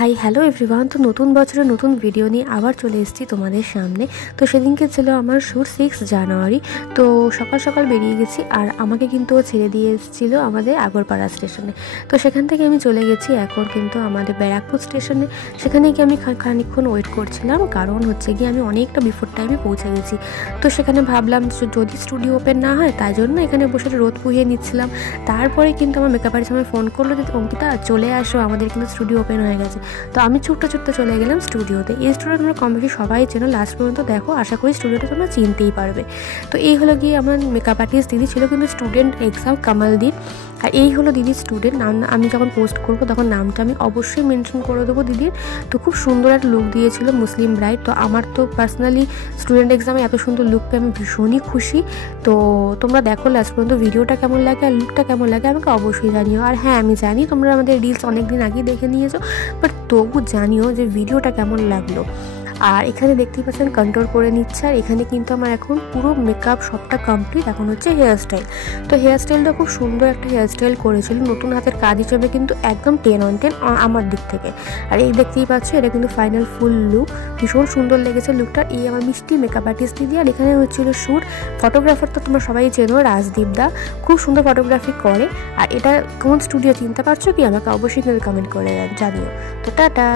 Hi hello everyone. তো নতুন বছরের নতুন ভিডিও নিয়ে আবার চলে এসেছি তোমাদের সামনে। তো সেদিনকে ছিল আমার শ্যুট 6 জানুয়ারি। তো সকাল সকাল বেরিয়ে গেছি, আর আমাকে কিন্তু ও ছেড়ে দিয়ে এসেছিলো আমাদের আগরপাড়া স্টেশনে। তো সেখান থেকে আমি চলে গেছি এখন কিন্তু আমাদের ব্যারাকপুর স্টেশনে। সেখানে গিয়ে আমি খানিকক্ষণ ওয়েট করছিলাম, কারণ হচ্ছে গিয়ে আমি অনেকটা বিফোর টাইমে পৌঁছে গেছি। তো সেখানে ভাবলাম যদি স্টুডিও ওপেন না হয়, তাই জন্য এখানে বসে রোদ পুহিয়ে নিচ্ছিলাম। তারপরে কিন্তু আমার মেকআপ আর্টিস্ট আমায় ফোন করলো যে অঙ্কিতা চলে আসো, আমাদের কিন্তু স্টুডিও ওপেন হয়ে গেছে। তো আমি ছুটতে চলে গেলাম স্টুডিওতে। এই স্টুডিও তোমরা কম বেশি সবাই চেনো, লাস্ট পর্যন্ত দেখো, আশা করি স্টুডিওটা তোমরা চিনতেই পারবে। তো এই হলো গিয়ে আমার মেকআপ আর্টিস্ট দিদি ছিল, কিন্তু স্টুডেন্ট এক্সাম কামালদ্বীপ। আর এই হলো দিদির স্টুডেন্ট নাম। আমি যখন পোস্ট করবো তখন নামটা আমি অবশ্যই মেনশন করে দেবো দিদির। তো খুব সুন্দর একটা লুক দিয়েছিল মুসলিম ব্রাইড। তো আমার তো পার্সোনালি স্টুডেন্ট এক্সামে এত সুন্দর লুক পেয়ে আমি ভীষণই খুশি। তো তোমরা দেখো লাস্ট পর্যন্ত ভিডিওটা কেমন লাগে আর লুকটা কেমন লাগে আমাকে অবশ্যই জানিও। আর হ্যাঁ, আমি জানি তোমরা আমাদের রিলস অনেক দিন আগেই দেখে নিয়েছো, বাট তবু জানিও যে ভিডিওটা কেমন লাগলো। আর এখানে দেখতেই পাচ্ছেন কন্ট্রোল করে নিচ্ছে। আর এখানে কিন্তু আমার এখন পুরো মেকআপ সবটা কমপ্লিট। এখন হচ্ছে হেয়ার স্টাইল। তো হেয়ার স্টাইলটা খুব সুন্দর একটা হেয়ার স্টাইল করেছিল, নতুন হাতের কাজ হিসেবে কিন্তু একদম 10 on 10 আমার দিক থেকে। আর এই দেখতেই পাচ্ছি এটা কিন্তু ফাইনাল ফুল লুক, ভীষণ সুন্দর লেগেছে লুকটা। এই আমার মিষ্টি মেকআপ আর্টিস্ট দিদি। আর এখানে হচ্ছিল শ্যুট। ফটোগ্রাফার তো তোমরা সবাই চেনো, রাজদীপ দা, খুব সুন্দর ফটোগ্রাফি করে। আর এটা কোন স্টুডিও চিনতে পারছো কি আমাকে অবশ্যই কমেন্ট করে জানিও। তো টাটা।